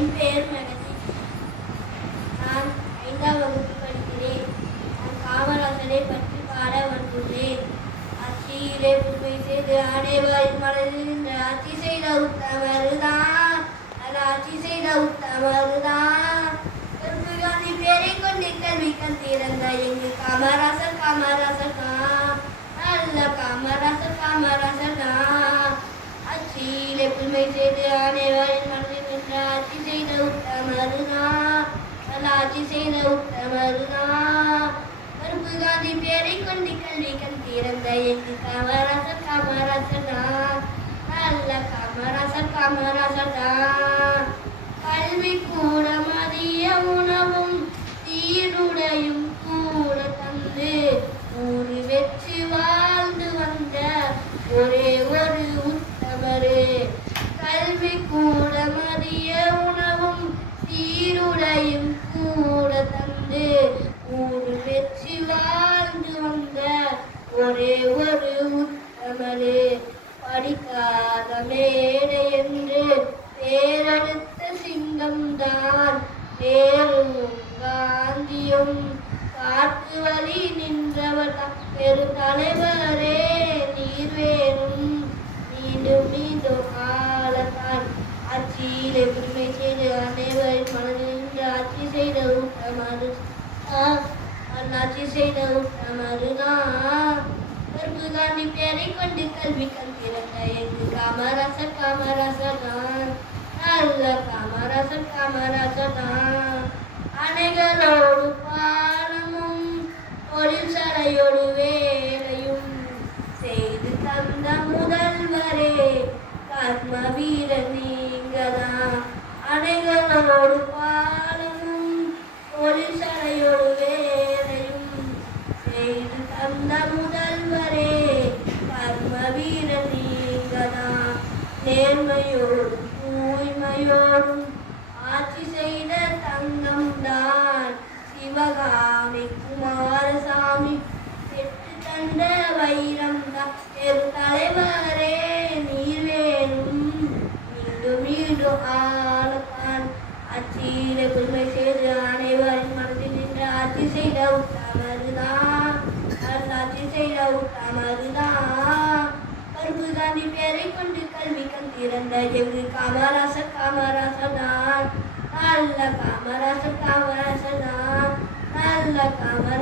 என் பெயர் மகதி. நான் ஐந்தாம் வகுப்பு படிக்கிறேன். நான் காமராசரை பற்றி பாட வந்துள்ளேன். ஆட்சியிலே புதுமை செய்து அனைவரின் மனதில் இந்த ஆட்சி செய்த உத்தமருதான் நான் ஆட்சி செய்த உத்தமருதான் காந்தி பேரை கொண்டு கல்வி கத்திருந்த எங்கு காமராசர் காமராசர் தான். நல்ல காமராசர் காமராசர் தான். ஆட்சியிலே புதுமை செய்து அனைவரும் ஆட்சி செய்த உத்தமருதான் கருப்பு காந்தி பேரை கொண்டு கல்வி கண் திறந்த எங்கு காமராசர் காமராசர் தான் நல்ல காமராசர் காமராசர் தான் கல்வி கூட மதிய உணவும் சீருடையும் கூட தந்து. ஒரே ஒரு உத்தமரு படிக்காத மேடை என்று பேரடுத்த சிங்கம்தான் நேரும் காந்தியும் காட்டு வழி நின்றவர் பெரு தலைவரே நீர் வேணும். மீண்டும் மீண்டும் ஆளத்தான். ஆட்சியிலே உரிமை செய்து அனைவரின் மனதில் நின்று ஆட்சி செய்த உத்தமரு. ஆட்சி செய்த உத்தமருதான் கருப்பு பேரை கொண்டு கல்வி கண் எங்கு காமராசர் காமராசர் தான் நல்ல காமராசர் காமராசர் தான் அணைகளோடு பாலமும் தொழிற்சாலையோடு வேலையும் செய்து தந்த முதல்வரே கர்ம வீர நீங்கதான் அணைகளோடு பாலமும் தொழிற்சாலையோடு வேலையும் செய்து தந்த முதல்வரே கர்ம வீர நீங்கதான் நேர்மையோடும் தூய்மையோடும் ஆட்சி செய்த தங்கம் தான் சிவகாமி குமாரசாமி. பெற்று தந்த வைரம் தான் பெரு தலைவரே நீர் வேணும். மீண்டும் மீண்டும் ஆளத்தான் ஆட்சியிலே பெருமை செய்து அனைவரின் மனதில் நின்று ஆட்சி செய்த உத்தமருதான் ஆட்சி செய்த உத்தமருதான் பருப்பு தாண்டி பேரை கொண்டு பிறந்த கண் எங்கு காமராசர் காமராசர் தான் நல்ல காமராசர் காமராசர் தான் நல்ல காமராசர்